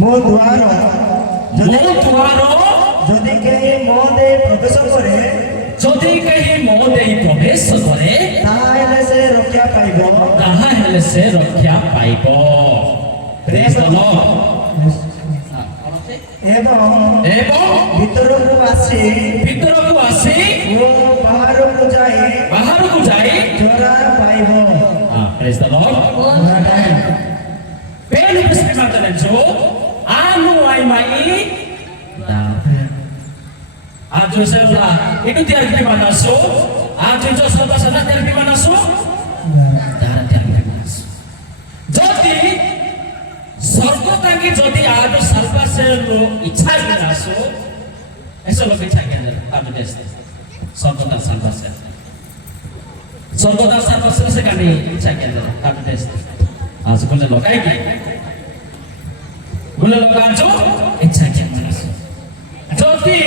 ମୋ ଦ୍ୱାର ଯଦି କେହି ମୋ ଦେଇ ପ୍ରବେଶ କରେ ତାହେଲେ ସେ ରକ୍ଷା ପାଇବ। Praise the Lord. ଏବଂ ଭିତରକୁ ଆସି ଓ ବାହାରକୁ ଯାଇ ଚୋରା ପାଇବ। Praise the Lord. Pelo Espírito Santo, anu ai mai ajo sebelah itu tiar di mana so ajo sebelah sana tiar di mana so darah tiar di mana so jadi sorgo tangi jadi ajo salva selu ichha di mana so eso lo que ichha que ajo des sorgo dan salva selu sekali ichha que ajo des ajo boleh lo kayak boleh lo ajo ichha que mana so jadi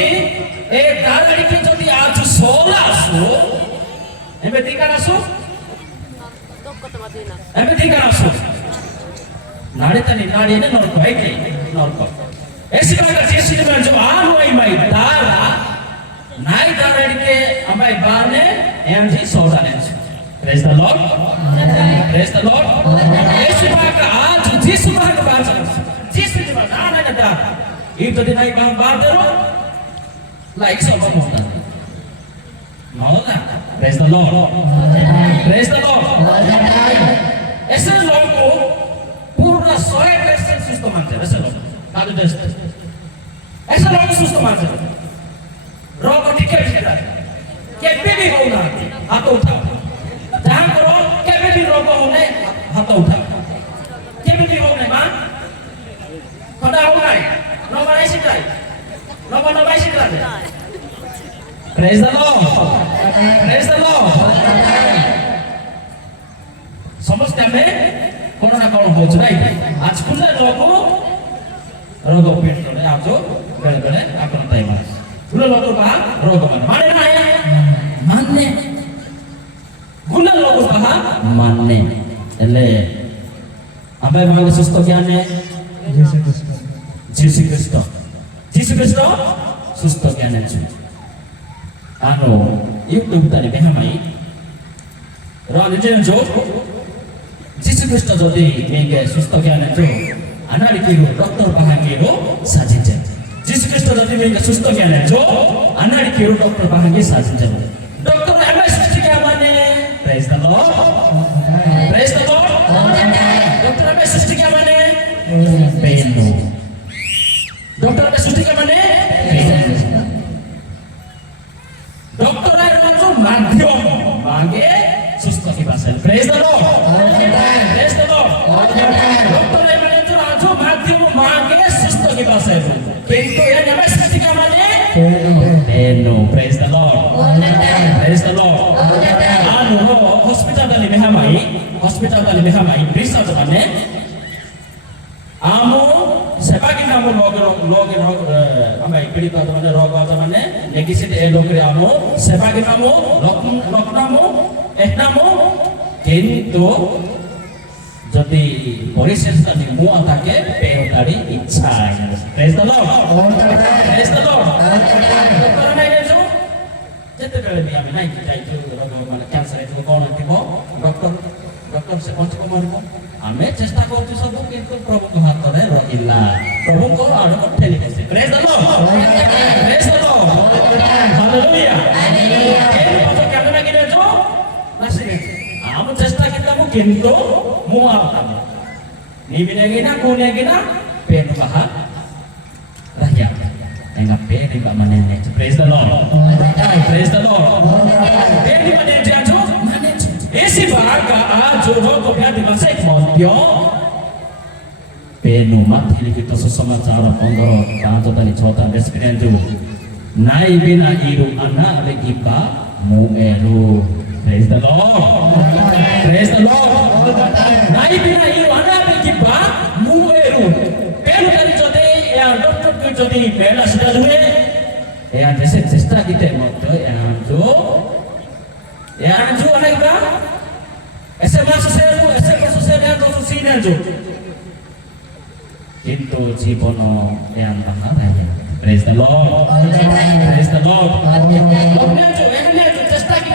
दाराड़ी के जदि आज 16 एमे दिका रासो एमे दिका रासो नाड़ी तनी नाड़ी ने नरक है के नरक ऐसी बात जेसी में जो आन होई माई दारा नाई दाराड़ी के अमाई बाने एमजी 16 ने प्रेज द लॉर्ड ऐसी बात आज जिस बात बात जिस बात ना ना दा ये तो दिन आई बात दे like someone more than praise the Lord. ऐसे लोगों को पूरा 100% सुस्त मानते हैं ऐसे लोग कादू देश ऐसे लोग सुस्त मानते हैं रोग टिके क्या भी होना हाथ उठाओ जहाँ करो क्या भी रोग होने हाथ उठाओ क्या भी होने मां खड़ा होना है नौकरी सिखाई नौकरी सिखाते Praise the Lord. समझते हैं कौन ना कौन हो चुका है आज कुछ लोगों पेट तो नहीं आप जो गड़े आप करता ही मार गुला लोगों का रोग माने ना है मानने गुला लोगों का मानने ले अब हमारे सुस्तो क्या ने जीसु क्रिस्टो सुस्तो क्या ने anu yuk tadi behamai ron itu jo Yesus Kristus jadi mengke susto kiana jo anari kiru doktor pahangiru sajinja Yesus Kristus jadi mengke susto kiana jo anari kiru doktor pahangi sajinja doktor apa susti kiamane praise the Lord doktor apa susti kiamane penu doktor apa susti kiamane dokter itu madyam bagi suster bahasa praise the Lord dokter itu raja madyam bagi suster bahasa pintu yang namanya suster mana penu praise the Lord anu hospital dari mehamai bisa mana amu sebagai kamu logo amai pilih kata mana rogo kata mana negisi de logre amu sebagai kamu loknamu eknamu kintu jadi polisis tadi mu atake pero tadi icha praise the Lord karena itu jadi kalau dia menai kita itu rogo mana cancer itu kau nanti mau dokter sekonci kau हमें चेष्टा करते सब किंतु प्रभु को हाथ में रोकिला प्रभु को आने को ठेली कैसे प्रेज द लॉर्ड हालेलुया ये बात क्या करना कि जो नसीब हम चेष्टा कितना मु किंतु मुआ तामे निबिनेगी ना कोनेगी ना पेन कहा rahya enggak pe enggak manene praise the Lord pe di manene jo manene esi baga जो रोग व्याधि दिमाग से मौत्यो पेनु माथि kita समाचार 15 5 tali 6 description tu nai bina iru ana regipa mueru praise the Lord nai bina iru ana regipa mueru pelu tadi jodi ya doktor ku jodi pela sudah duwe ya जैसे चेष्टा kita motto ya jo ana iba ऐसे मास से ऐसे मास से ना तो सीने जो কিন্তু জীবন জ্ঞান বাধা থাকে praise the Lord praise the Lord চেষ্টা কি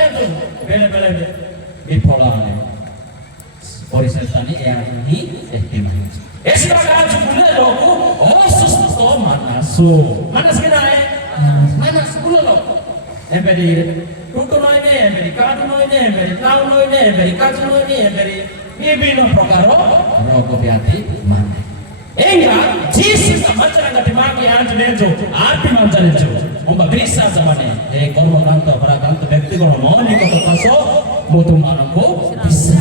বেলে বেলে বিফল আনে পরিসরতানি ইয়ানি ehtimah esbaga jumlah loku osusto manasu manas kinae manas kulo loku emberi tutu noine emberi kadu noine emberi tau noine emberi kaju noine emberi bibino prokaro roko biati mane enga Jesus amachana dimagi anju nejo arti manjane jo omba brisa zamane e kormo kanto parakanto byakti kono noni koto kaso motu manako bisa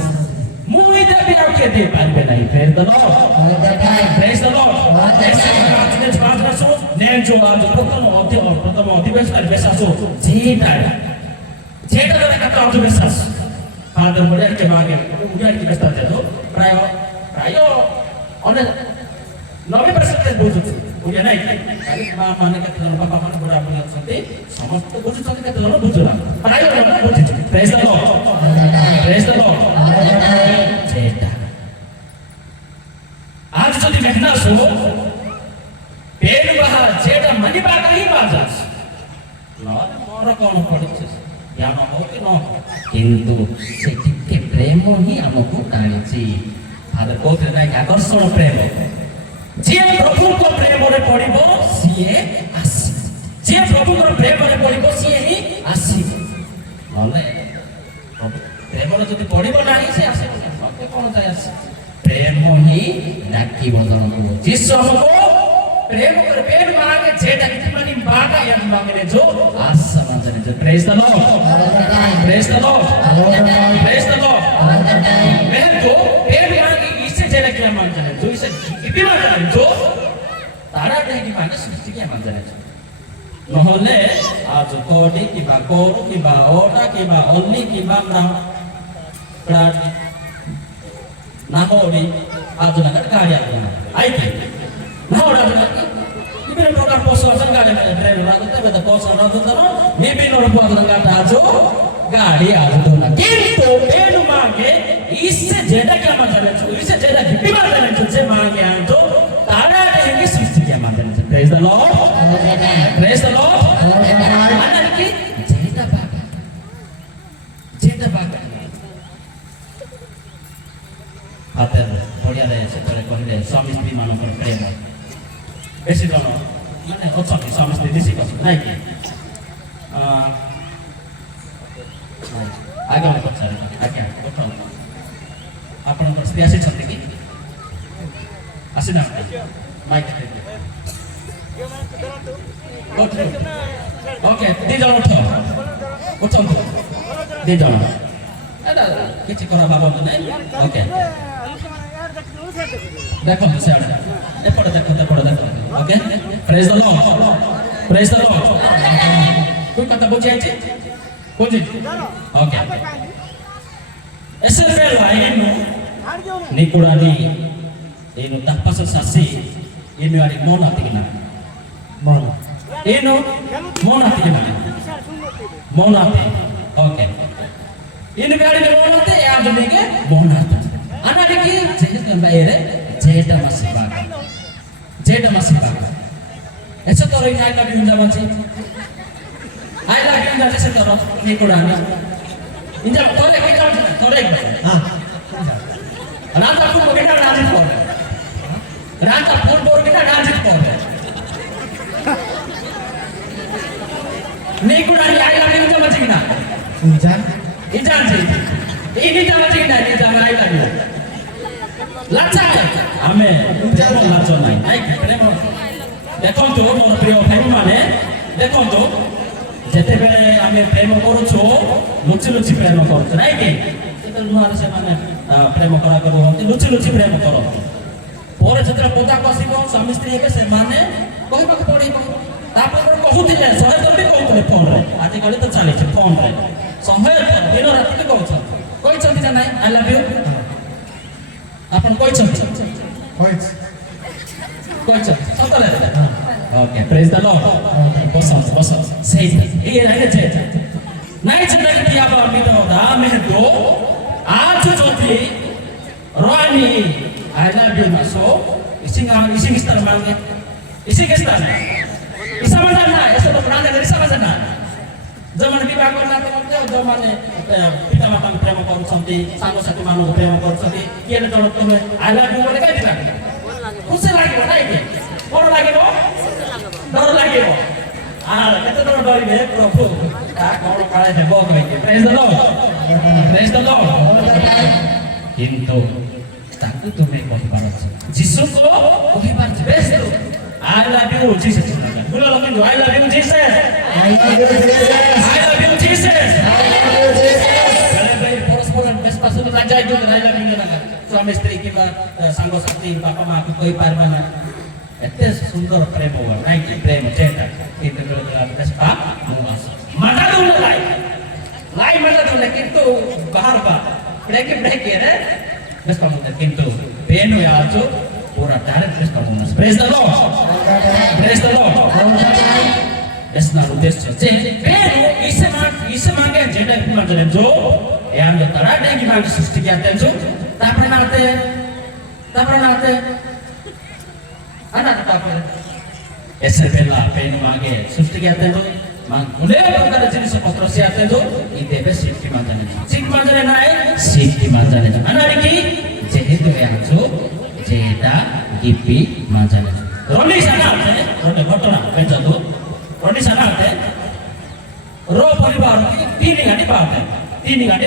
muida biake de parbe nai praise the Lord praise the Lord praise the Lord nejo anju protamo adivesar besaso jeta dara kata anju besas father mudia ke mage mudia ki besta jado prayo one 90% বুঝুছি বুঝে নাই খালি মা মানে কেতে জন বাবা মানে বড় আপনি আছেন সমস্ত বুঝুছেন কেতে জন বুঝলা প্রায় জন বুঝিছি praise the Lord praise the lord যেটা আজ যদি মেহনা সো পেন বাহার যেটা মনি বাটা হি বাজাস লর্ড মোর কোন পড়ছে জ্ঞান হোক ন কিন্তু সে টিকে প্রেম হি আমকু টানিছি ফাদার কোতে নাই আকর্ষণ প্রেম जे प्रभुको प्रेमरे पडिबो सिए आसी जे प्रभुको प्रेमरे पडिबो सिए ही आसी नले प्रेमरे जदि पडिबो नाही से आसे सत्य कोन जाय आसी प्रेम ही डाकी बदन को जिसो हमको प्रेम करे पेन मांगे जेटा किति मानी बाटा या मांगे जो आस समझने जो praise the Lord praise the Lord praise the Lord मैं तो पेन मांगे इससे जेटा क्या मांगते हैं जो इसे किति मांगते जो तारा नहीं माने सृष्टि क्या मांगते हैं নহলে আজ কোডি কিবা কোরু কিবা ওটা কিবা অনলি কিবা নাম প্রাণ না হলি আজ না কাড়ি আপনা আইতে না ওটা বিভিন্ন প্রকার পোষণ গাড়ি ট্রেন রাখতে বেদা পোষণ রাখতে তো বিভিন্ন প্রকার গাড়ি গাড়ি আজতো না কিন্তু পেন মাগে इससे जेटा क्या मांगने छो इससे जेटा गिफ्ट मांगने छो जे मांगे आन तो तारा देंगे सृष्टि क्या मांगने छो praise the Lord praise the Lord owner की जेटा बागा फादर बढ़िया रहे से तोरे कहले स्वामी स्त्री मानो पर प्रेम बेसी जन माने अछति स्वामी स्त्री दिसी कस नाइ कि आगे में पछारे आगे उठो ଆପଣଙ୍କର ସ୍ତ୍ରୀ ଆସିଛନ୍ତି କି ଆସିନାହାନ୍ତି ମାଇକ୍ ଓକେ ଦି ଜଣ ଉଠନ୍ତୁ ଦି ଜଣ ଏଟା କିଛି କରା ଭାବନ୍ତୁ ନାହିଁ ଓକେ ଦେଖନ୍ତୁ ସିଆଡ଼େ ଏପଟେ ଦେଖନ୍ତୁ ଓକେ ପ୍ରେଜ ଦ ଲର୍ଡ ପ୍ରେଜ ଦ ଲର୍ଡ କୋଉ କଥା ବୁଝିଆଛି ବୁଝିଛି ଓକେ ऐसे पे line निकुरानी inu tahpasal sasi inu ari mona tigina mona inu mona tigina mona oke inu ari mona te ya jodege mona ana diki jenis gambaire jeta masibak ऐसा तो रही I love you जामाची I love you जाते से करो निकुरानी इंजा तोरे के काम तोरे हां राजा फूल बगेटा राजी को राजा फूल बगेटा राजी को नहीं कुड़ा आई लव यू तो मचीना इंजान जी ini jangan cina ini jangan ai lagi lacha ame premo lacha nai ai premo ଦେଖନ୍ତୁ ମୋର ପ୍ରିୟ ଭାଇମାନେ ଦେଖନ୍ତୁ ଯେତେବେଳେ ଆମେ ପ୍ରେମ କରୁଛୁ ଲୁଚି ଲୁଚି ପ୍ରେମ କରୁଛୁ ନାଇଁ କି ସେତେବେଳେ ନୂଆରେ ସେମାନେ ପ୍ରେମ କରାକରି ହୁଅନ୍ତି ଲୁଚି ଲୁଚି ପ୍ରେମ କରନ୍ତି ପରେ ଯେତେବେଳେ ପଦାକୁ ଆସିବ ସ୍ୱାମୀ ସ୍ତ୍ରୀ ହେବେ ସେମାନେ କହିବାକୁ ପଡ଼ିବ ତାପରେ କହୁଥିଲେ 100 ଥର ବି କହୁଥିଲେ ଫୋନରେ ଆଜିକାଲି ତ ଚାଲିଛି ଫୋନରେ 100 ଥର ଦିନ ରାତି କହୁଛନ୍ତି କହିଛନ୍ତି ନା ନାଇଁ ଆଇ ଲଭ୍ ୟୁ ଆପଣ କହିଛନ୍ତି ସତରେ ଓକେ ପ୍ରେଜ୍ ଦ ଲର୍ଡ ବସ ସେଇ ଏ ରାଇଟ ଚେଞ୍ଜ ନାଇଁ ଚିନ୍ତା କି ଆପ ମିଦ ଦା ମେହଦୋ ଆଜ ଯଦି ରାନି ଆଇ ଲଭ୍ ୟୁ ମାସୋ ising istar mange ising istar isa mana na eso lo pernah dari sama sana zaman vivaha karna to zaman pita mata prema korusante sango satu manu prema korusante kiene jono tome I love you bole kai dila खुशी लाग्यो ना ये डर लाग्यो डर लाग्यो कते डर डरिबे प्रभु का कोन काले देबो कहि प्रेज द लॉर्ड किंतु ताकु तुमे कहि पारछ जिसु को कहि पारछ best I love you Jesus बोलो लगे I love you Jesus I love you, Jesus. I love you Jesus I love you, Jesus. kalian baik poros-poros bespas itu saja itu I love you na suami istri kita sanggo sakti bapak ma aku koi parmana ete sundar prema wa naik prema ceta itu kalau bespa muas mata dulu lai mata dulu kintu bahar ba break ya bespa muda kintu beno ya ajo pura direct bespa munas praise the lord desna udesya je beno isema ke jeda kuma jane jo yang tara de gimana सृष्टि किया तेंजो तापरे नाते anak tape ऐसे बेला pen मागे सृष्टि किया तेंजो mang gule प्रकार jenis पत्र siya तेंजो ite be sifti manjane nae sifti manjane anariki jehetu yanjo jeda gipi manjane roni sana roni घटना penjado roni sana रो परिवार की तीन गाड़ी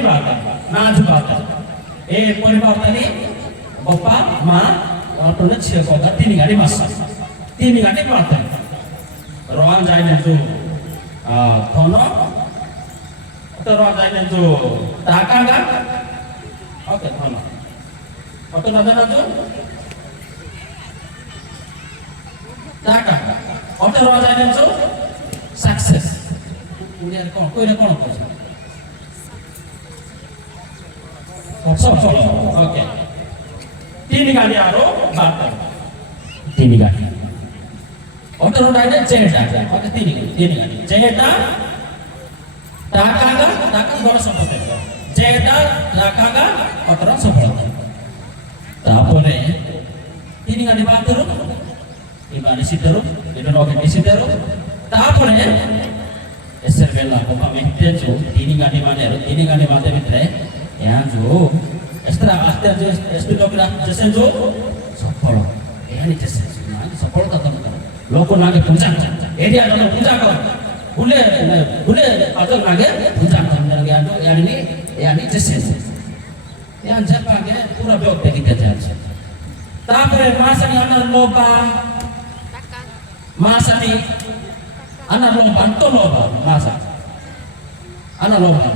बात नाच बात ए परिवार तनी बप्पा माँ और तुने छिया को तीन गाड़ी मासा तीन गाड़ी बात रोआन जाइने जो थोनो तो रोआन जाइने जो ताकांगा ओके थोनो और तो नजर जो ताकांगा और तो रोआन जाइने जो सक्सेस उन्हें कोई ना कौन सब ओके तीन गाड़ी आरो बात तीन गाड़ी ऑटो राइडर जेटा ओके तीन गाड़ी जेटा ताकागा बड़ा संपत्ति जेटा ताकागा ऑटो संपत्ति तापरे तीन गाड़ी बात करो इबानी सिद्धरो इधर ओके सिद्धरो तापरे ऐसे बेला बाबा मित्र जो तीन गाड़ी माने मित्र यहाँ जो एक्स्ट्रा आस्ते जो एक्स्ट्रा लोकला जैसे जो सफल यानी जैसे सफलता तुम करो लोगों नागे पूजा एरिया लोग पूजा करो बुले अगर नागे पूजा करो यानी जैसे यहाँ जब आगे पूरा ब्लॉक देखते जाए तापरे मासनी अनर लोबा मासनी अनर लोबा तो लोबा मासा अनर लोबा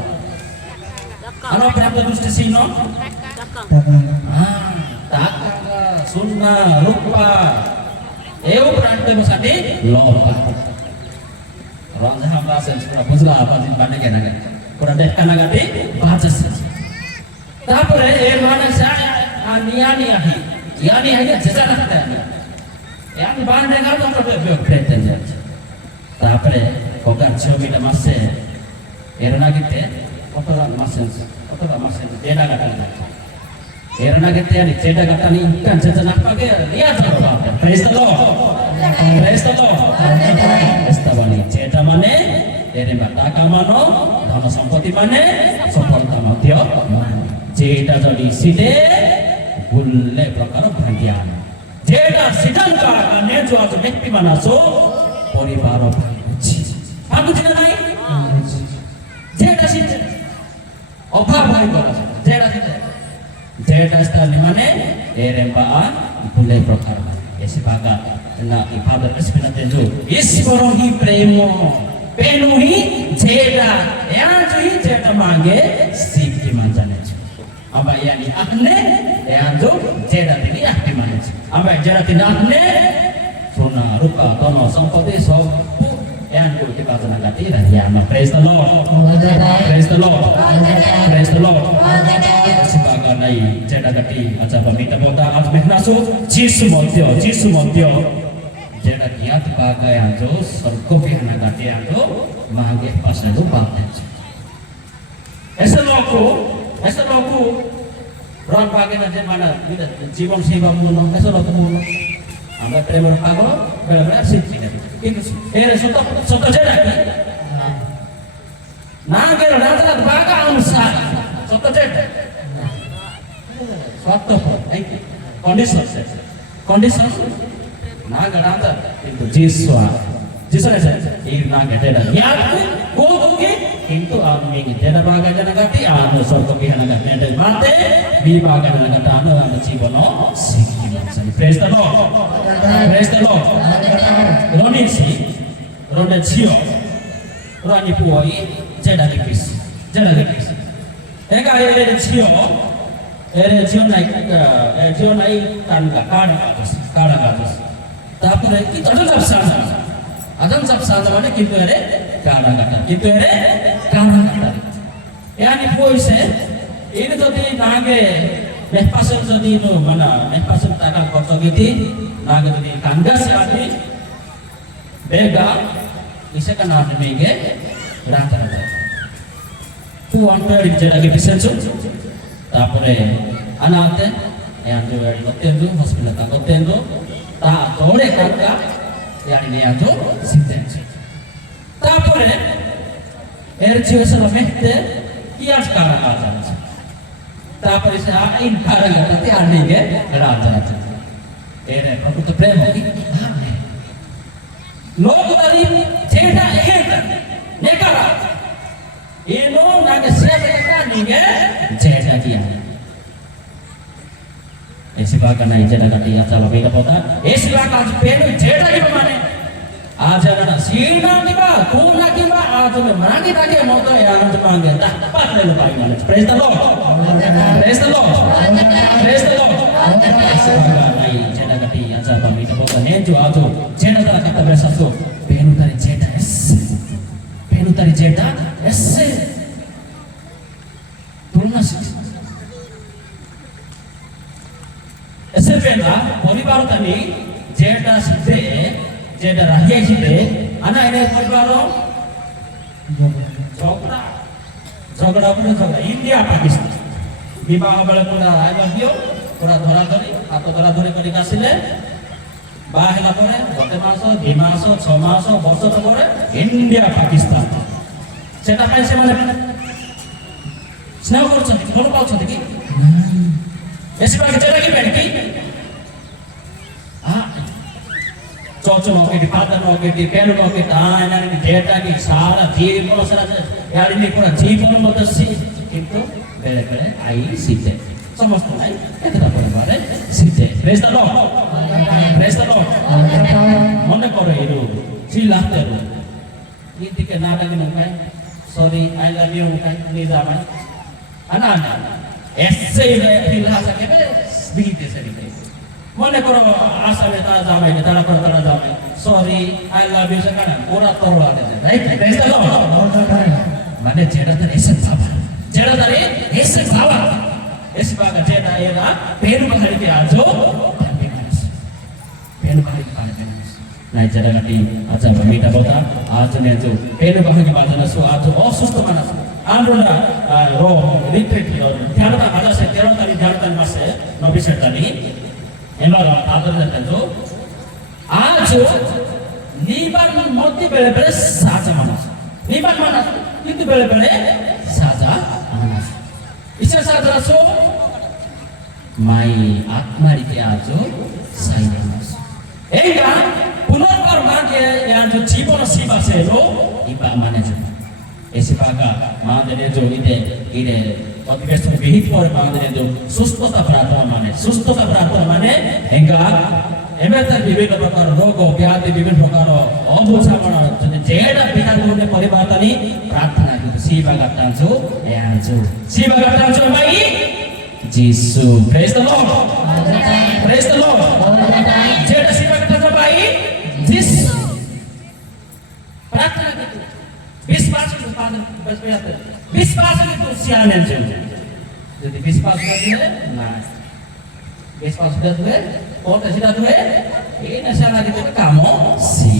ano berapa dusta sino? Takaga, sunna, rupa. Eu berante masani loba. Orang jaham rasen sudah buzla apa di mana kena kan? Kurang deh kana gati bajas. Tapore mana saya ani ahi jasa nakta. Yang bahan dengar tu apa bereten saja. Tapore kogar cobi namase erna kita. Otola masen jeda gatani erna gete ani jeda gatani kan jajana page lihat apa praise the lord estabani jeda mane ere mata kamano dhana sampati mane safalta madhya jeda jodi side bulle prakara bhagyan jeda siddhanta kane jo aaj vyakti manaso poribaro bhaguchi na nai jeda side অভাব হয়ে গেল যেটা স্থানে মানে এরেম্বান ভুলে প্রকার এসে বাগা না ইফাদার এসপিনাতে जो ईश्वरो ही प्रेमो पेनु ही जेड़ा यहाँ जो ही जेड़ा मांगे सीख की मांजाने छे अब यानी अपने यहाँ जो जेड़ा दिली आपकी माने छे अब जेड़ा दिन अपने सोना रुपा दोनों संपत्ति सब yang kita bahas nanti dan praise the Lord sebagai jeda gati aja pamita bota आज मेहनासु जीसु मध्य jeda dia sebagai yang jo सरको बिहाना gati yang jo मांगे पास lu बात ऐसे लोगों orang pakai nanti mana जीवन सेवा मुनो ऐसे लोग मुनो প্রেমের পাগল বেলা শিখছি না কিন্তু এর সত্য যেটা কি না গেল রাজা বাগা অনুসার সত্য যেটা সত্য কন্ডিশন না গড়াতা কিন্তু জিসওয়া এই না গেটেডা ইয়াদ কোকে কিন্তু আমি যেটা বাগা জানাগাটি আনো সর্ব বিহানাগাটি এন্ড মাতে বিভাগা জানাগাটি আনো জীবন শিখি মানসানি প্রেজ দ্য লর্ড রনিসি রনেছিও রনি পুই যেটা দেখিস একা এর ছিও নাই কানগা কাড়া গাছ তারপরে কি আজান সাবসান মানে কিন্তু এরে কাড়া গাটা ইয়ানি পয়সে এর যদি নাগে মেহপাসল যদি নো মানে মেহপাসল টাকা খরচ গিতি নাগে যদি কানগা সে আদি বেগা ইসে কা নাম নেগে রাতা tu antara যেটা বিশেষ তারপরে আনাতে yang gotendu hospital ta gotendu ta dore kanka yani ne ajo sitensi তারপরে এর জিওসন মেতে কি আজ কারা আছে তারপরে সে আইন কারা গতাতে আনিগে রাজা আছে এর প্রকৃত প্রেম কি লোক দারি যেটা এটা নেকারা এনো নাগে সেটা নিগে যেটা দিয়া ऐसी बात करना इजे ना कटी आता लगे का पता ऐसी बात आज पेन जेटा की माने आज अगर सीना दिबा तुम ना की बा आज में मांगे ताके मौका यार तो मांगे ता पास ले लो भाई माने प्रेज द लॉर्ड नहीं जेटा कटी आजा पामी तो पता ने जो आज जेटा तरह कता बेसा सो पेन उतारी जेटा ऐसे तुलना से এসেবেলা পরিবার তানি যেটা শিখে যেটা রাহিয়ে শিখে আনা এনে পরিবার ঝগড়া ইন্ডিয়া পাকিস্তান বিবাহ বেলা পুরা আইবা দিও পুরা ধরাধরি হাত ধরাধরি করে আসলে বাহ হেলা পরে গতে মাস 2 মাস 6 মাস বছর পরে ইন্ডিয়া পাকিস্তান সেটা পাইছে মানে স্নেহ করছেন ভালো পাচ্ছেন কি ऐसी बात चला की बैठ गई चौचो नौके की पाता नौके की पैर नौके तान यानी डेटा की सारा जीवन सारा यार इन्हें पूरा जीवन मदसी किंतु बेले बेले आई सीते समस्त आई एकता परिवार सीते प्रेज द लॉर्ड मने करो इरो सिलाते रो इंति के नाटक नकाय सॉरी आई लव यू नकाय निजामा ana ऐसे फिलहाल के बेले बीते से निकले मने करो आशा में तारा जावे ने तारा पर तारा जावे सॉरी आई लव यू सकाना पूरा तोड़ा दे राइट प्रेज द लॉर्ड माने जेड़ा तर ऐसे भावा ऐसे बागा जेड़ा एरा पेन बखरी के आजो पेन बखरी के पाने नहीं जेड़ा गटी अच्छा बमीटा बोता आज ने जो पेन बखरी के बाजना सो आज असुस्थ मानस आंदोलन रो रिट्रीट ध्यान आधा से 13 तारीख ध्यान मासे 9 तारीख एनोरा आदर जो आज निबान मध्य बेले बेले साजा मानस निबान मानस किंतु बेले बेले साजा मानस इसे साजा सो माई आत्मा रीते आज साई मानस एगा पुनर्कर्म के यार जो जीवन सीमा से रो इबा माने जो ऐसे बागा मानदने जो इधे अधिवेशन विहित पर मानदने जो सुस्थता प्रार्थना माने हेंगा एमेतर विभिन्न प्रकार रोग व्याधि विभिन्न प्रकार अबुझामणा जने जेडा बिना गुणे परिवर्तनी प्रार्थना की सेवा करता जो सेवा करता जो भाई जीसु प्रेज द लॉर्ड जेडा सेवा करता जो भाई जीसु प्रार्थना की विश्वास के उत्पादन बस पे आते विश्वास के तो सियाने जो यदि विश्वास करते हैं ना विश्वास करते हैं और कैसे करते हैं ये नशा लगे तो कामों सी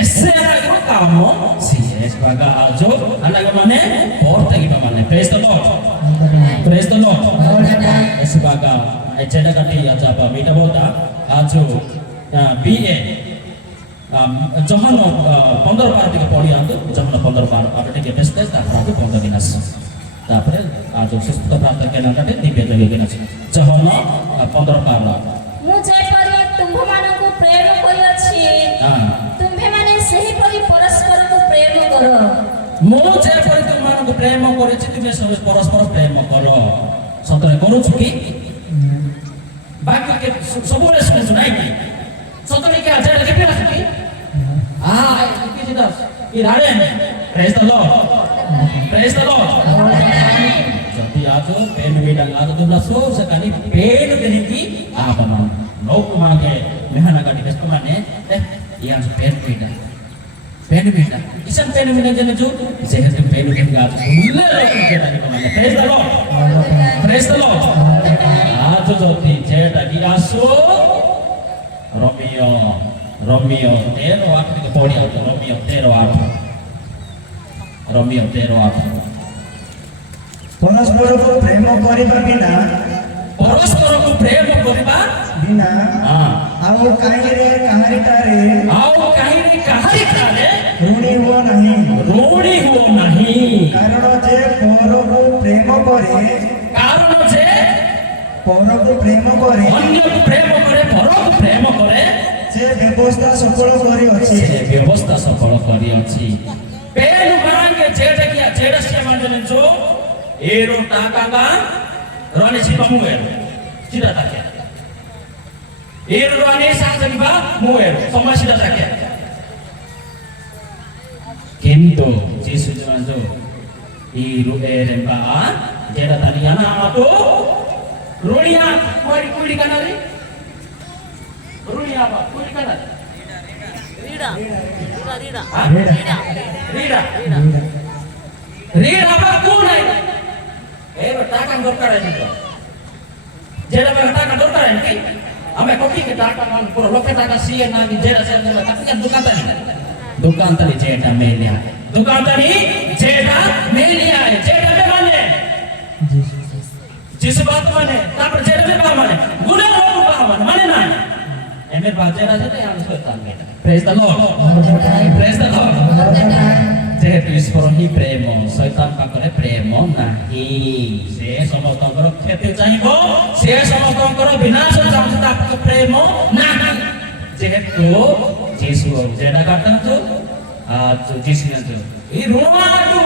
ऐसे लगे तो कामों सी ऐसे बागा आजो अलग माने और तक ही माने प्रेज द लॉर्ड ऐसे बागा ऐसे जगह कटी आजा बा मीठा बोलता आजो BA जहन 15 पार टिके पढ़ी आंतो जहन 15 पार आटे टिके बेस्ते तापर आतो 15 दिन आस तापर आज सुस्त प्राप्त केना काटे दिव्य जगे केना जहन 15 पार ମୁଁ ଯେପରି ତୁମ୍ଭମାନଙ୍କୁ ପ୍ରେମ କରିଅଛି ତୁମ୍ଭେ ମାନେ ସେହିପରି ପରସ୍ପରକୁ ପ୍ରେମ କର। ମୁଁ ଯେପରି ତୁମମାନଙ୍କୁ ପ୍ରେମ କରିଛି ତୁମେ ସବୁ ପରସ୍ପର ପ୍ରେମ କର। ସତରେ କରୁଛୁ କି ବାକ୍ୟ ସବୁବେଳେ ଶୁଣୁଛୁ ନାଇଁ କି ସତରେ କି ଆଜି କେବେ ଆସୁ କି କିଛି ଦାସ କି ରାଡେ ପ୍ରେଜ ଦ ଲର୍ଡ ପ୍ରେଜ ଦ ଲର୍ଡ ଯଦି आज पेन भी डाला तो तुम सो सकानी पेन देने की आप मान नौक मांगे मेहना का डिस्क माने ये आज पेन भी डाल इसन पेन भी नहीं जने जो सेहत के पेन के आज ले प्रेज द लॉर्ड आज जो ती जेटा की आसो रोमियो 13:8 के पढ़ी आतो रोमियो 13:8 परस्पर को प्रेम करिबा बिना परस्पर को प्रेम करिबा बिना आओ काहे रे काहारी ऋणी हो नहीं कारण जे पर को प्रेम करे अन्य को प्रेम करे पर को प्रेम करे से व्यवस्था सफल करी अछि पेन मांगे जेडा किया जेडा से मांगने जो एरो टाकागा रानी सिपामुएर सिधा ताके एरो रानी साजनिबा मुएर समय सिधा ताके किंतु जीसु जो इरु एरेंबा जेडा तनियाना आतो रोडिया कुड़ी कनारे रोडिया बा कुड़ी कनारे रीड़ा बा कौन है ए टाका दरकार है जेड़ा में टाका दरकार है कि हमें कोठी के टाका मान पूरा लोके टाका सीए ना कि जेड़ा से टाका दुकान तरी जेड़ा में लिया जेड़ा है जेड़ा में माने जिस बात माने तापर जेड़ा में बा माने गुना लोग बा माने ना एमे बात जेड़ा से यहां शैतान में प्रेज द लॉर्ड जेहेतु ईश्वर ही प्रेम शैतान पाखरे प्रेम नाही से समस्तंकर क्षति चाहिबो से समस्तंकर विनाश चाहू ताको प्रेम नाही जेहेतु जीसु जेडा काटन जो आज जीसु जो ई रोमाटो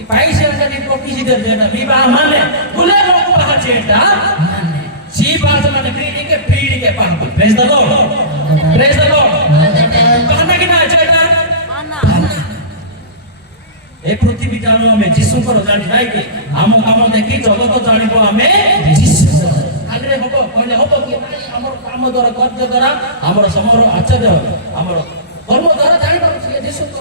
ई पैसे जदी कोटी दे जेडा विवाह माने गुले लोग पहा जेडा माने सी बात माने पीढ़ी के पान प्रेज द लॉर्ड कहना कि ना जेडा ए पृथ्वी जानो हमें जीसु को जानि नाही कि हम काम देखि जगत जानिबो हमें जीसु आगरे होबो कहले होबो कि हमर काम द्वारा कर्म द्वारा हमर समर आचार्य हमर कर्म द्वारा जानिबो कि जीसु को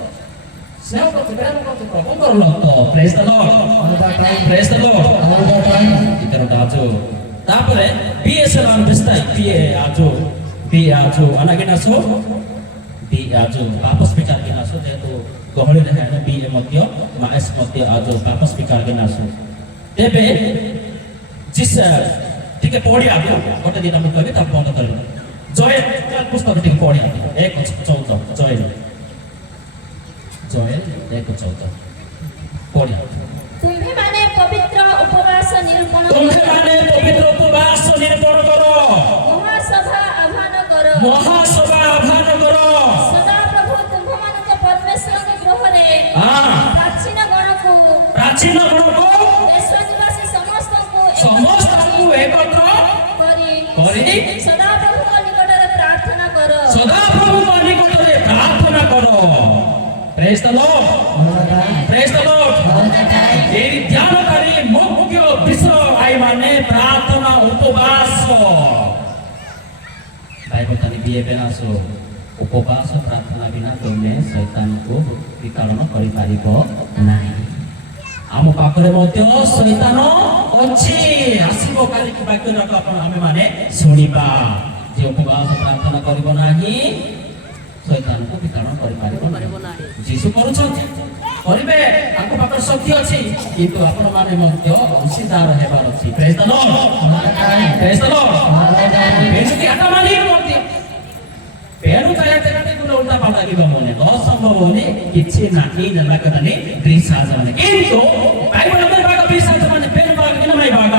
स्नेह को प्रेम को प्रभु करलो तो प्रेज द लॉर्ड इतर दाजो तापरे बीएसएल आन बेस्ताई बी आजो अनागिनासो बी आजो वापस विचार किनासो जेतो गहଳି रे है बी मध्य माएस मध्य आजो वापस विचार किनासो तेबे जिस टिके पढ़ी आबो गोटे दिन हम कहबे ता बंद कर जय पुस्तक टिके पढ़ी 1:14 जय 1:14 पढ़ी तुम्हें माने पवित्र उपवास निरूपण करो महासभा आह्वान करो सदा प्रभु तुम्हें परमेश्वर के ग्रह रे प्राचीन गण को देश निवासी समस्त को एकत्र करी सदा प्रभु के निकट रे प्रार्थना करो प्रेज द लॉर्ड ए ध्यानकारी मुख्य विषय आई माने प्रार्थना उपवास बाइबल तनी बिए बेनासो उपवास प्रार्थना बिना तुमने शैतान को विकर्ण करि पारिबो नाही आम पाखरे मध्य शैतान अछि आसीबो काली की वाक्य जाक अपन हमें माने सुनिबा जे उपवास प्रार्थना करिबो नाही शैतान को विकर्ण करि पारिबो नाही जीसु करूछथि करिबे आको पाखरे शक्ति अछि किंतु अपन माने मध्य अंशीदार हेबार अछि प्रेज द लॉर्ड बेजुकी आटा मानी मध्य ବୋଲି କିଛି ନାହିଁ ଜମା କଥାନି ଗ୍ରୀସାଜ ମାନେ କିନ୍ତୁ ବାଇବଲ ମେ ବାଗ ଗ୍ରୀସାଜ ମାନେ ଫେର ବାଗ କିନା ମାଇ ବାଗ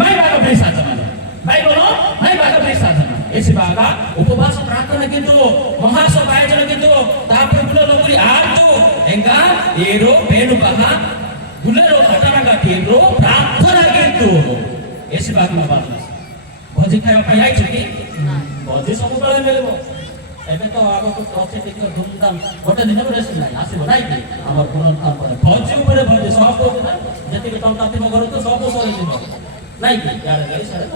ମାଇ ବାଗ ଗ୍ରୀସାଜ ମାନେ ବାଇବଲ ମାଇ ବାଗ ଗ୍ରୀସାଜ ମାନେ ଏସି ବାଗ ଉପବାସ ପ୍ରାର୍ଥନା କିନ୍ତୁ ମହାସଭା ଆୟୋଜନ କିନ୍ତୁ ତାପରେ ବୁଲ ଲଗୁରି ଆଟୁ ଏଙ୍ଗା ଏରୋ ପେनु ବାହା ବୁଲେରୋ ଘଟଣା ଗାଟିରୋ ପ୍ରାର୍ଥନା କିନ୍ତୁ ଏସି ବାଗ ବାଗ ଭୋଜି ଖାଇବା ପାଇଁ ଆଇଛନ୍ତି ଭୋଜି ସବୁବେଳେ ମିଳିବ ଏବେ ତ ଆଗକୁ ଅଛି ଟିକେ ଧୁମଧାମ ଗୋଟେ ଦିନ ରେଷ୍ଟ ନାହିଁ ଆସିବ ନାଇଁ କି ଆମର ପୁନରୁତ୍ଥାନ ପରେ ଭୋଜି ଉପରେ ଭୋଜି ସବୁ ଯେତିକି ଟଙ୍କା ଥିବ ଘରକୁ ସବୁ ସରିଯିବ ନାଇଁ କି ଇଆଡ଼େ ଯାଇ ସିଆଡ଼େ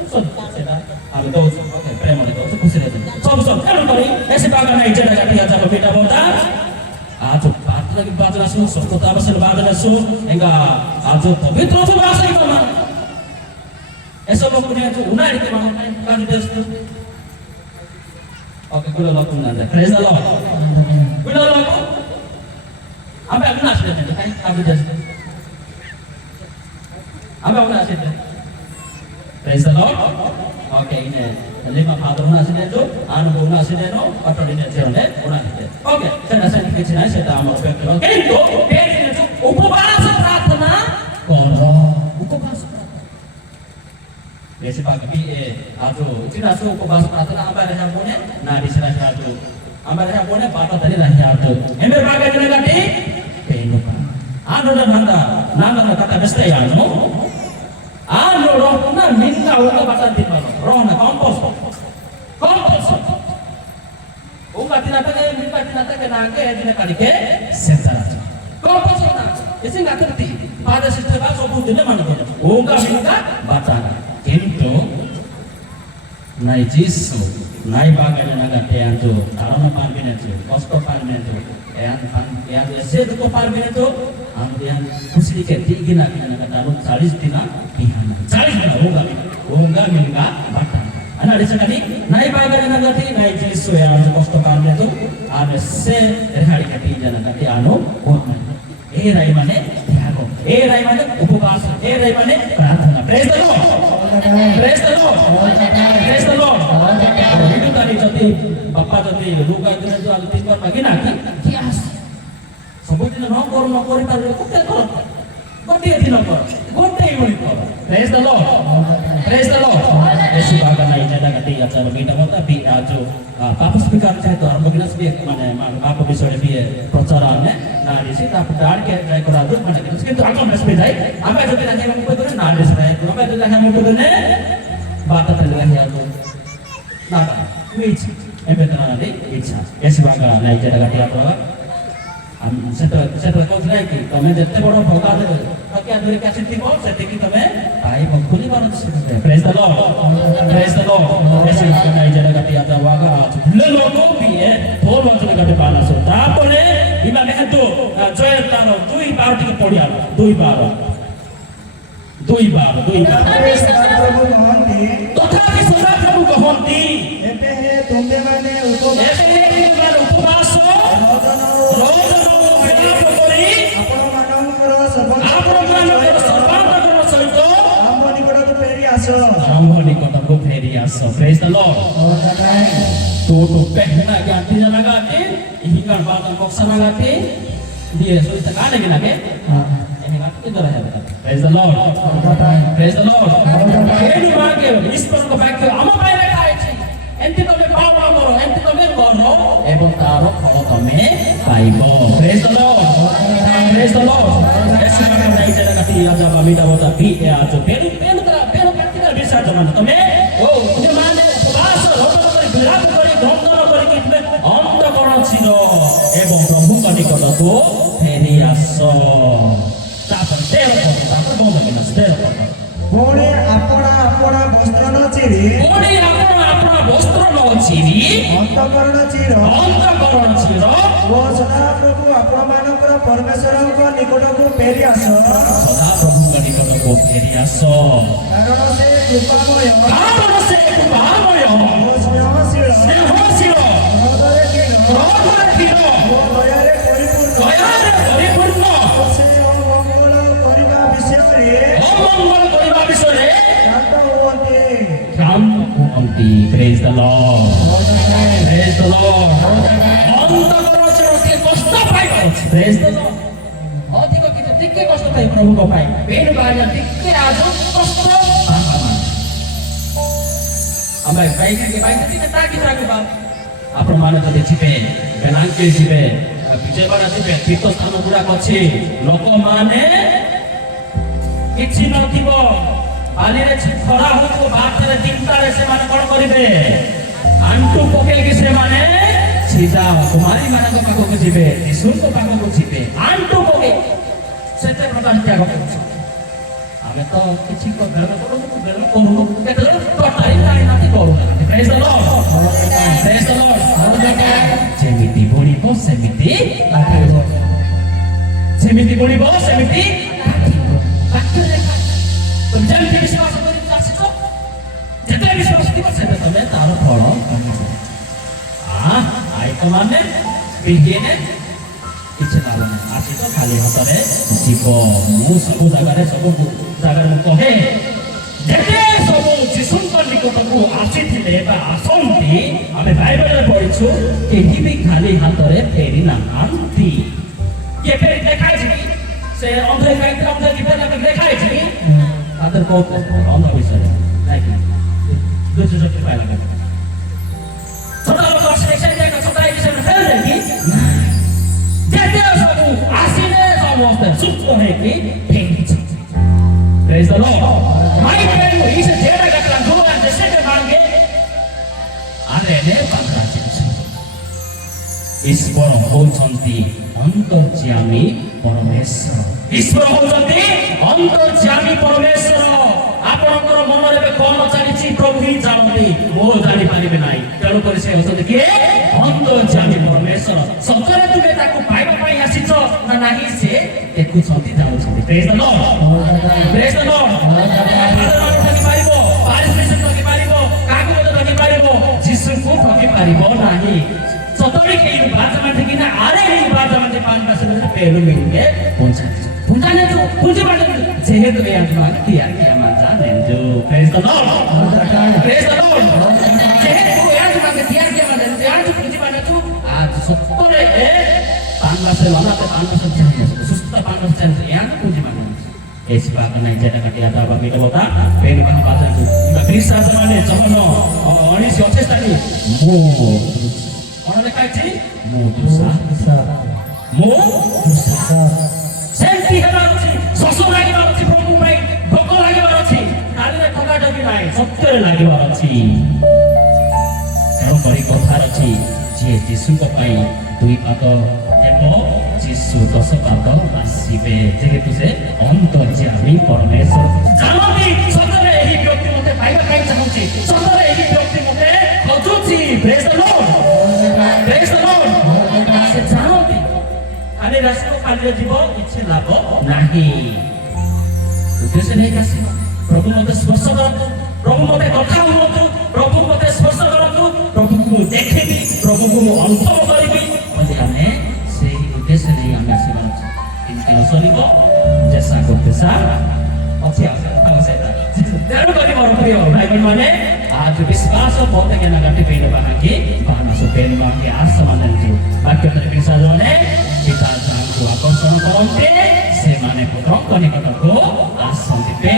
ସେଟା ଆମେ ଦଉଛୁ ପ୍ରେମରେ ଦଉଛୁ ଖୁସିରେ ସବୁ ତେଣୁ କରି ଏସି ବାଗ ନାହିଁ ଯେଟା ଗାଠି ଯାକ ମିଠା ବୋଟା आज प्रार्थना की बाजना सुन स्वस्थता बसल बाजना सुन एंगा आज पवित्र से बासे कमा ऐसा लोग ने जो उनाई के मानो का देश ओके गुलो लोग ना प्रेज द लॉर्ड गुलो लोग हमें अपना आशीष देते हैं आप देश हमें अपना आशीष देते प्रेज द लॉर्ड ओके इन्हें lima father na sini tu, anu na sini no, atau di negeri mana, mana itu. Oke, saya nasi di sini saya tahu mau pergi. Oke, itu, ini itu upabasa pratana, kono, upabasa pratana. Biasa pagi aju, cina tu upabasa pratana, ambil rasa punya, na di sini aju, ambil rasa punya, bapa tadi rasa aju. Ember pakai jenis ganti, penuh. Anu dah nanda kata mesti anu. Anu roh na minta uang bahkan di mana, roh na kompos, uang tinata ke nangke edine kali ke sentara, kompos na, isi nggak terti, pada sistem apa pun tidak mana pun, uang minta batang, কিন্তু নাই jisu, নাই bagian naga tiang tu, karena parbina tu, kosto parbina tu, yang ese tu parbina tu, ambian kusili ke tinggi nak naga taruh 40 dina, 40 dina unga minga batang. Anak di sana ni, naik bagian naga ti, naik jisu yang kosto parbina tu, ada se hari ke tinggi naga ti anu, rai mana tiago, rai mana upabasa, rai mana प्रार्थना. Praise the Lord. Praise the Lord. Praise the Lord. Itu tadi jadi bapak jadi luka itu ada timur pagi nanti kias. Sebutnya nongkor itu ada kotel kor. Kotel di nongkor. Kotel ini kor. Praise the Lord. Praise the Lord. Yesus akan naik jadi kati acara kita mau tapi ajo apa speaker saya itu orang begini sebiak mana apa bisa dia percaraannya. Nah di sini aku dar ke try koradu mana kita sekitar akan mesti jai. Apa itu kita hanya membuat nah di sini. Apa itu hanya membuat bata terlihat yang tu. Nah, which empat nanti which Yesus akan naik jadi kati apa? Setelah kau lagi, kami jatuh bodoh bangga tu. Tapi ada kasih timbul, setinggi kami, ayah mengkuli mana tu. Praise the Lord, praise the Lord. Yesus akan naik jadi kati apa? Waga, lalu kau biar, thor waktu kati panas. Tapi iman itu, joy taruh, dua bar tiga podian, dua bar. तथापि सदाप्रभु कहन्ति, एते हे तुमे माने उपवास ଆପଣମାନଙ୍କର ସହିତ ଆମ ନିକଟକୁ ଫେରି ଆସ। Praise the Lord. Tu pehna ganti jana gati, ihikan badan boksana gati, dia sulit tekan lagi nake. Ini gati itu lah ya. Praise the Lord. Praise the Lord. Ini bagi Islam ko bagi ama paile kaichi. Enti tome pawa koro, enti tome koro, ebon taro koro tome paibo. Praise the Lord. Praise the Lord. Yesus akan naik jadi kati aja kami tahu tapi ya aja pelu praktikal bisa teman tome. Oh, ini mana bahasa loto kori gerak kori dongdor kori kita onda koran sino. Ebon Prabhu kami kata tu feri aso. ପୁଣି ଆପଣା ବସ୍ତ୍ର ନ ଚିରି ଅନ୍ତଃକରଣ ଚିର ଓ ସଦାପ୍ରଭୁ ଆପଣମାନଙ୍କର ପରମେଶ୍ୱରଙ୍କ ନିକଟକୁ ଫେରି ଆସ। କାରଣ ସେ କୃପାମୟ ଓ ସ୍ନେହଶୀଳ ହୃଦୟରେ ଦୀନ ଓ ଦୟାରେ ପରିପୂର୍ଣ୍ଣ ଓ ସେ ଅମଙ୍ଗଳ କରିବା ବିଷୟରେ ଶାନ୍ତ ହୁଅନ୍ତି। Praise the Lord. Praise the Lord. ଅନ୍ତଃକରଣ ଚିର ଅଛି ପ୍ରେଜ୍ ଦ ଲର୍ଡ ଅଧିକ କିଛି ଟିକେ କଷ୍ଟ ଥାଏ ପ୍ରଭୁଙ୍କ ପାଇଁ ବେଣୁ ବାଜା ଟିକେ ଆଜ କଷ୍ଟ ଆମେ ବାଇକ୍ ଟିକେ ତାକି ରାଖିବା ଆପଣମାନେ ଯଦି ଯିବେ ବେଲାଙ୍ଗୀର ଯିବେ ବିଜୟବାଡ଼ା ଯିବେ ତୀର୍ଥ ସ୍ଥାନ ଗୁଡ଼ାକ ଅଛି ଲୋକମାନେ କିଛି ନଥିବ ବାଲିରେ ଖରା ହଉଥିବ ବାଟରେ ଚିନ୍ତାରେ ସେମାନେ କଣ କରିବେ ଆଣ୍ଠୁ ପକେଇକି ସେମାନେ ସିଧା କୁମାରୀ ମାନଙ୍କ ପାଖକୁ ଯିବେ ଯୀଶୁଙ୍କ ପାଖକୁ ଯିବେ ଆଣ୍ଠୁ ପକେଇ ସେତେ ପ୍ରକାର ତ୍ୟାଗ କରୁଛନ୍ତି ଆମେ ତ କିଛି କରୁନୁ କେତେବେଳେ ଟୋଟାଲି ଜାଣିନାହାନ୍ତି କରୁନାହାନ୍ତି ପ୍ରେଜ୍ ଦ ଲର୍ଡ ପ୍ରେଜ୍ ଦ ଲର୍ଡ ଯେମିତି ବଢିବ ସେମିତି ଯେମିତି ବଢିବ ସେମିତି ଯେମିତି ବିଶ୍ୱାସ କରି ଆସିଛ ଯେତେ ବିଶ୍ୱାସ ଥିବ ସେତେ ତମେ ତାର ଫଳ ମାନେ ପିନ୍ଧିନେ କିଛି ଲାଭ ନାହିଁ ଆସିଛ ଖାଲି ହାତରେ ଯିବ ମୁଁ ସବୁ ଜାଗାରେ ମୁଁ କହେ ଯେତେ ସବୁ ଯୀଶୁଙ୍କ ନିକଟକୁ ଆସିଥିଲେ ବା ଆସନ୍ତି ଆମେ ବାଇବେଲରେ ପଢିଛୁ କେହି ବି ଖାଲି ହାତରେ ଫେରି ନାହାନ୍ତି କିଏ ଫେରି ଦେଖାଇଛି କି ସେ ଅନ୍ଧ ଜୀବନ ଦେଖାଇଛି କି ତାদের ବହୁତ ଅନ୍ଧ ବିଷୟରେ ନାଇଁ ଦୁଃଖ ପାଇଲା ଛୋଟ ଲୋକ ଛୋଟା ବିଷୟରେ ଫେରିଲେ କି ଯେତେ ସବୁ ଆସିଲେ ସମସ୍ତେ ସୁସ୍ଥ ହେଇକି ଫେରିଛନ୍ତି Praise the Lord. My friend, he said, "Jera gatra dua jese ke mange." Are ne pandra jinsu. ଈଶ୍ୱର ହେଉଛନ୍ତି ଅନ୍ତର୍ଯ୍ୟାମୀ ପରମେଶ୍ୱର ଈଶ୍ୱର ହେଉଛନ୍ତି ଅନ୍ତର୍ଯ୍ୟାମୀ ପରମେଶ୍ୱର ଆପଣଙ୍କର ମନରେ ଏବେ କଣ ଚାଲିଛି ପ୍ରଭୁ ହିଁ ଜାଣନ୍ତି ମୁଁ ଜାଣିପାରିବେ ନାହିଁ ତେଣୁକରି ସେ ହେଉଛନ୍ତି କିଏ ଅନ୍ତର୍ଯ୍ୟାମୀ ପରମେଶ୍ୱର ସତରେ ତୁମେ ତାକୁ ପାଇବା ପାଇଁ ଆସିଛ ନା ନାହିଁ ସେ ଦେଖୁଛନ୍ତି ଜାଣୁଛନ୍ତି ପ୍ରେଜ୍ ଦ ଲର୍ଡ ପ୍ରେଜ୍ ଦ ଲର୍ଡ ଠକିପାରିବ ପାରିଶ୍ରମିକ ଠକିପାରିବ କାହାକୁ ମଧ୍ୟ ଠକିପାରିବ ଯୀଶୁଙ୍କୁ ଠକିପାରିବ ନାହିଁ सतोरी के बात में कि ना आरे ही बात में पान का समय पेरू मिलेंगे पहुंचाने जो पूंजी बात जेहे तो ये आत्मा किया माता ने जो praise the Lord praise the Lord जेहे तो ये आत्मा के दिया माता ने आज पूंजी बात जो आज सतोरे पान का से वाला पे पान का से सुस्त पान का से ये पूंजी बात ऐसी बात नहीं जैसा कि आता बाबी का बोता पेन का बात है क्रिस साजमाने जमनो अनिस योचेस्तानी मो कौन लिखा है मुदुसा सेंटी हेबारछि ससुर लागिबारछि प्रभु भाई भोक लागिबारछि कालिरे ठका ठकी नाही सत्य लागिबारछि तेरो परि कथा अछि जे यीशुଙ୍କ ପାଇଁ ଦୁଇ ପାଦ ହେବ ଯୀଶୁ 10 ପାଦ ଆସିବେ ଯେହେତୁ ସେ ଅନ୍ତର୍ଯ୍ୟାମୀ ପରମେଶ୍ୱର ଜାଣନ୍ତି ସତରେ ଏହି ବ୍ୟକ୍ତି ମୋତେ ପାଇବା ପାଇଁ ଚାହୁଁଛି ସତରେ ଏହି ବ୍ୟକ୍ତି ମୋତେ ଖୋଜୁଛି ପ୍ରେଜ୍ ଦ ଲର୍ଡ प्रेज द लॉर्ड से जानोती खाली रास्ता खाली जीव इच्छे लाभ नाही उद्देश्य नहीं कासी प्रभु मते स्पर्श करतु प्रभु मते कथा हुअतु प्रभु मते स्पर्श करतु प्रभु को देखिबी प्रभु को अनुभव करिबी बोले हमें से उद्देश्य नहीं हमें आसीबा इनके असलिब जैसा को तैसा अच्छी आवश्यकता तेरो करी मोर प्रिय भाई बहन माने आज विश्वास बहुत के नगति पेन बाकी बाना सो पेन बाकी आस मानन जो वाक्य तर विश्वासने पिता जान को आकर्षण करते से माने पुत्र को निकट को आसंति पे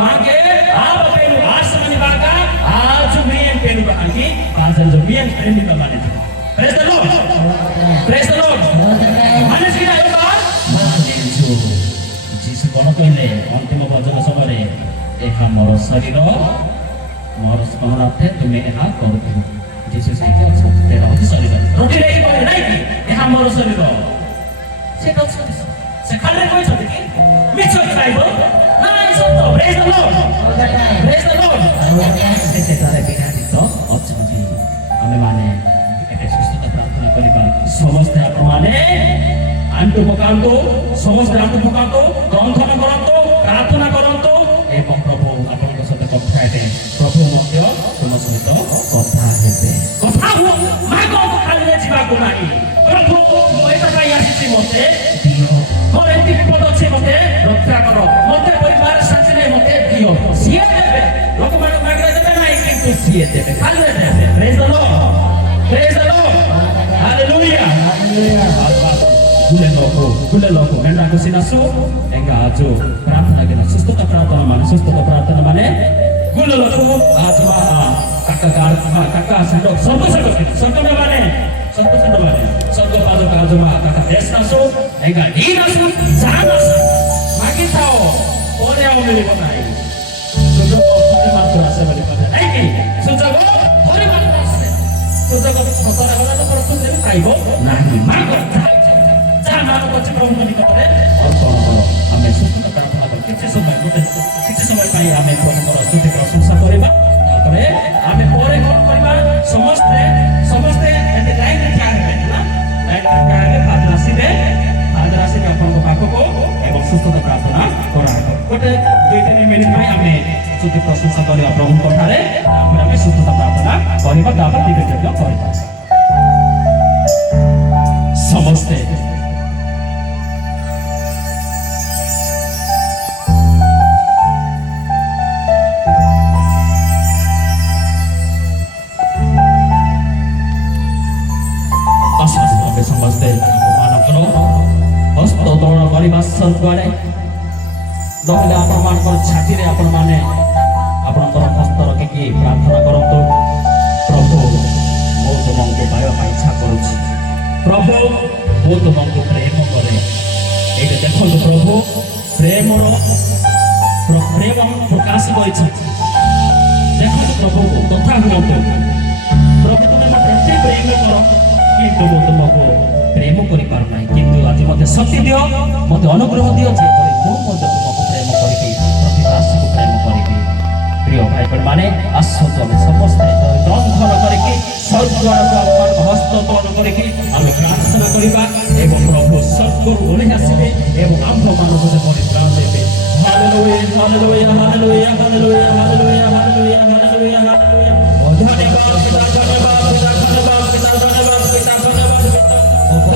मागे आप पेन आस माने बाका आज मियन पेन बाकी आज जो मियन पेन माने प्रेज द लॉर्ड माने सिना एक बार माने जो जिस कोन कहले अंतिम वचन समय ए हमर शरीर मोर स्मरणार्थे तुम्हें यहाँ करो जिसे से क्या तेरा होती शरीर रोटी नहीं पड़े नहीं कि यहाँ मोर शरीर से तो से खाने कोई छोड़ की मिचो खाइबो ना ये सब तो प्रेज द लॉर्ड से तारे बिना तो अच्छी हमें माने एक सुस्थता प्रार्थना करिबा समस्त आप माने आंटू पकांतो समस्त आंटू पकांतो ग्रंथन करंतो प्रार्थना करंतो एवं प्रभु आपनक सहित कथा हेते प्रभु मध्य तुम सहित कथा हेते कथा हुआ माय गॉड खाली जीवा को नाही प्रभु मोइता पाई आसी मते दियो मोर एति विपद अछि मते रक्षा करो मते परिवार शांति नै मते दियो सिए देबे लोक माने मागरे देबे नाही किंतु सिए देबे खाली देबे praise the Lord hallelujah Gule loko mendaku sinasu enggak aju प्रार्थना gina sustuta प्रार्थना mane gule loko ajma kakak sendok sonto mane sonto padu ajma kakak desnasu enggak dinasu janas makin tahu ore au mili batai sonto ore madrasa bali batai naiki sonto ore madrasa sonto sotara bala perlu dari kaibo nahi mago jangan aku cakap umum di kota orang ame susu प्रार्थना कर किसी समय पाई ame प्रभु स्तुति प्रशंसा करिबा तापरे ame परे कोन करिबा समस्ते एते लाइन क्या है ना लाइन क्या है आदिवासी में अपन को पाको को एवं सुस्तता प्रार्थना करा गोटे 2-3 मिनिट में ame स्तुति प्रशंसा करिबा प्रभु कोठारे तापरे ame सुस्तता प्रार्थना करिबा तापर दिगजय करिबा समस्ते समझते मानव करो हस्त तोड़ परिवार संतवारे नहले आपण मानकर छाती रे आपण माने आपणकर हस्त रखि कि प्रार्थना करंतु प्रभु मो तुमको पाया इच्छा करूछि प्रभु मो तुमको प्रेम करे एटा देखो प्रभु प्रेम प्रकाश करिछि देखो प्रभु कथा हुअतु प्रभु तुमे मते प्रेम करो किंतु मो तुमको प्रेम करि पार नाही किंतु आज मते शक्ति दियो मते अनुग्रह दियो जे परि मो मते तुमको प्रेम करिबी प्रतिवासी को प्रेम करिबी प्रिय भाई बहन माने आसत हम समस्त जंघन करिकि स्वर्गद्वार को अपन हस्त तोड़ करिकि हम प्रार्थना करिबा एवं प्रभु स्वर्गरु ओली आसीबे एवं आम्भ मानव से परित्राण देबे hallelujah hallelujah hallelujah hallelujah hallelujah hallelujah hallelujah hallelujah धन्यवाद पिता धन्यवाद पिता धन्यवाद पिता धन्यवाद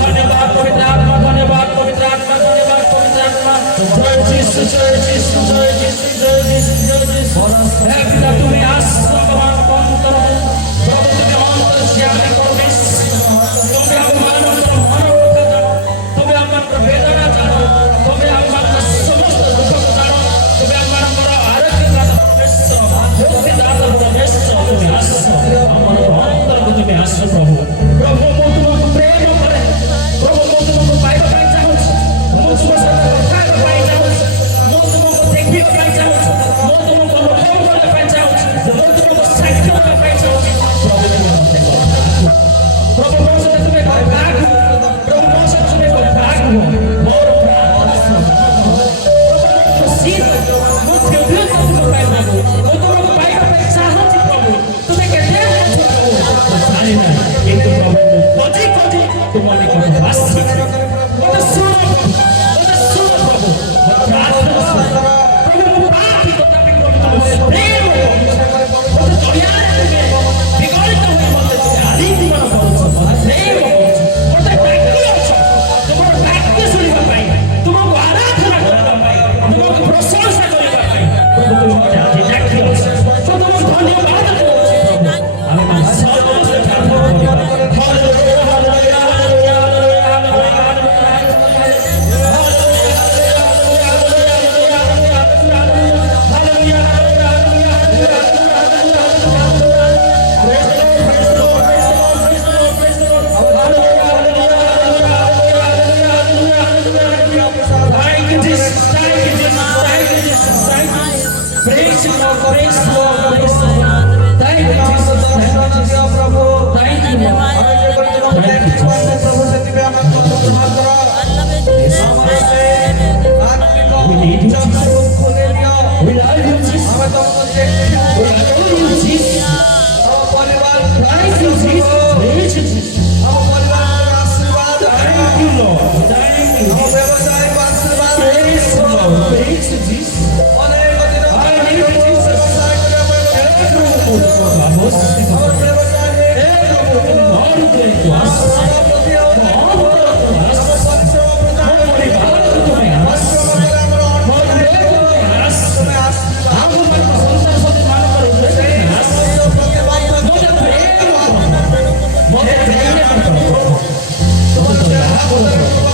धन्यवाद पवित्र आत्मा धन्यवाद पवित्र आत्मा धन्यवाद पवित्र आत्मा जय यीशु जय यीशु जय यीशु जय यीशु जय यीशु हे पिता तुम्हें आशीर्वाद प्रदान करो प्रभु तुम्हें अंतर ज्ञान परमेश तुम्हें अभिमान करो तुम्हें अभिमान वेदना जानो तुम्हें अभिमान समस्त दुख जानो तुम्हें अभिमान करो आरोग्य दाता परमेश मुक्ति दाता परमेश तुम्हें आशीर्वाद हमारे अंतर को तुम्हें आशीर्वाद प्रभु प्रभु मो तुमको प्रेम करे प्रभु मो तुमको पाइबा पाइ चाहू मो तुमको कथा पाइ चाहू मो तुमको देखि पाइ चाहू मो तुमको अनुभव करे पाइ चाहू मो तुमको साक्ष्य पाइ चाहू प्रभु प्रभु मो से तुम्हें भाग प्रभु मो से तुम्हें भाग मोर प्रार्थना प्रभु सीध मो केवल तुमको पाइ मागो मो तुमको पाइबा पाइ चाहू प्रभु तुम्हें कहते जाने ना किंतु प्रभु कोटि तुम्हारे को वासी ओते सुनो प्रभु प्रार्थना प्रभु पापी को तभी प्रभु प्रेम ओते दुनिया रे विगलित होई मते आदि जीवन करूछ प्रेम ओते भाग्य छ तुम्हारे भाग्य सुनिबा पाई तुमको आराधना करबा पाई तुमको प्रशंसा करबा पाई प्रभु तुमको आदि डाक्य छ तो तुमको धन्यवाद देउछि प्रभु हम समस्त प्रार्थना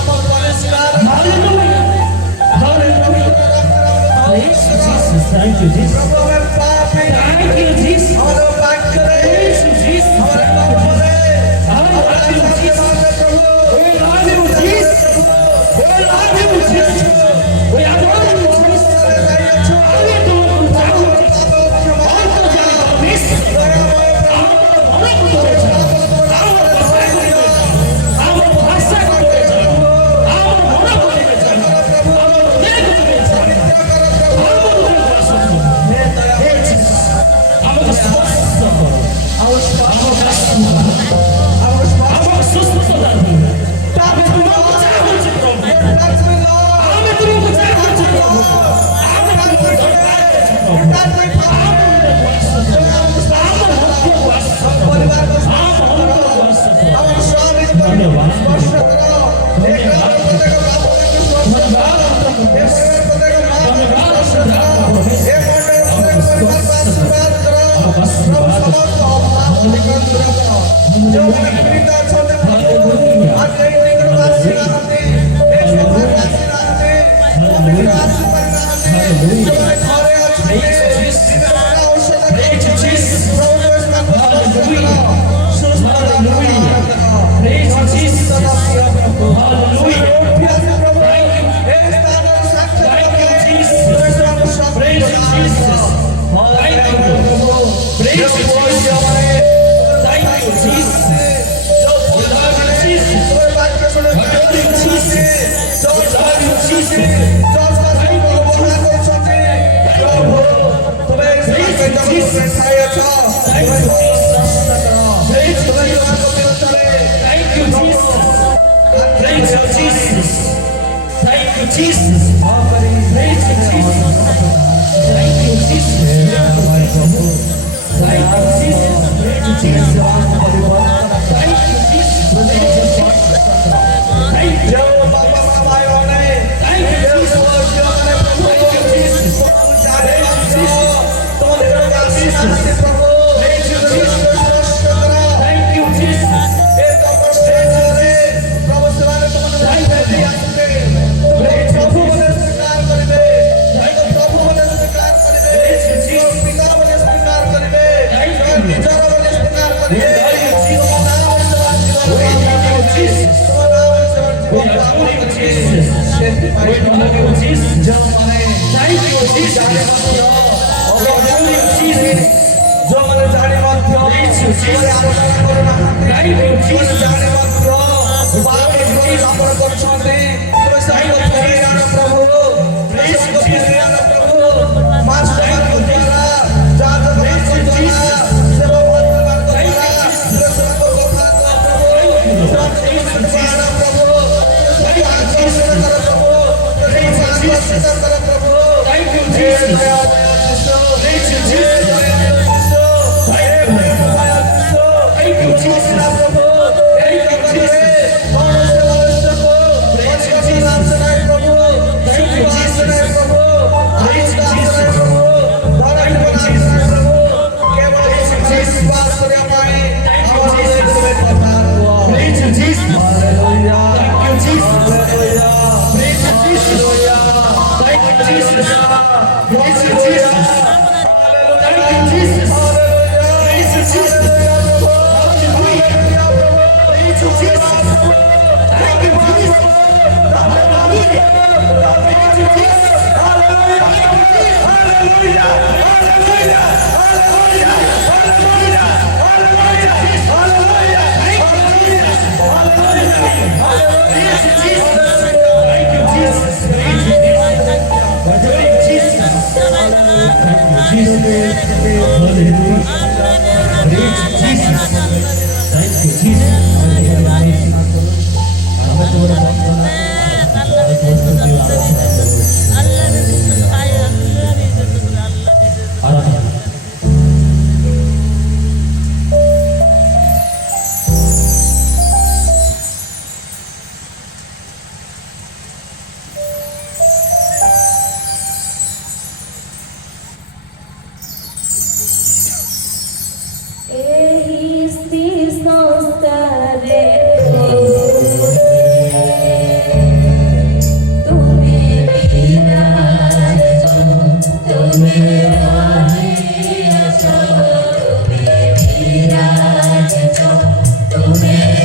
Vamos Thank you, Jesus. प्रभु हमें पाप है Thank you, Jesus. हमारे बात करे Praise you, Jesus. हमारे पाप बोले I love you, Jesus. We love you, Jesus. We love you, Jesus. We adore you, Jesus. ଆମେ ତୁମକୁ ଚାହୁଁଛୁ। ଅନ୍ତ ଜାଣିବା ମିଶ। ଆମର ମନକୁ ଧରେଛ। ଆମର କଥାକୁ ଧରେଛ। ଆମର ଭାଷାକୁ ଧରେଛ। ଆମର ମନକୁ ଧରେଛ। ଆମର ହୃଦୟକୁ ଧରେଛ। ଆମ ହୃଦୟକୁ ଆସୁଛୁ। ହେ Jesus, ଆମକୁ ସ୍ପର୍ଶ କର। ଆମକୁ ଆଶୀର୍ବାଦ। ଆମକୁ ସୁସ୍ଥତା ଦିଅ। ଆମେ ତୁମକୁ ଚାହୁଁଛୁ ପ୍ରଭୁ। ଆମେ ତୁମକୁ ଚାହୁଁଛୁ ପ୍ରଭୁ। ଆମେ ତୁମକୁ ଦରକାର ଅଛି ପ୍ରଭୁ। ଆମ ହୃଦୟକୁ ଆସୁଛୁ। ଆମ ହୃଦୟକୁ ଆସୁଛୁ ପ୍ରଭୁ। ଆମ ଅନ୍ତରକୁ ଆସୁଛୁ। ଧନ୍ୟବାଦ। Jesus.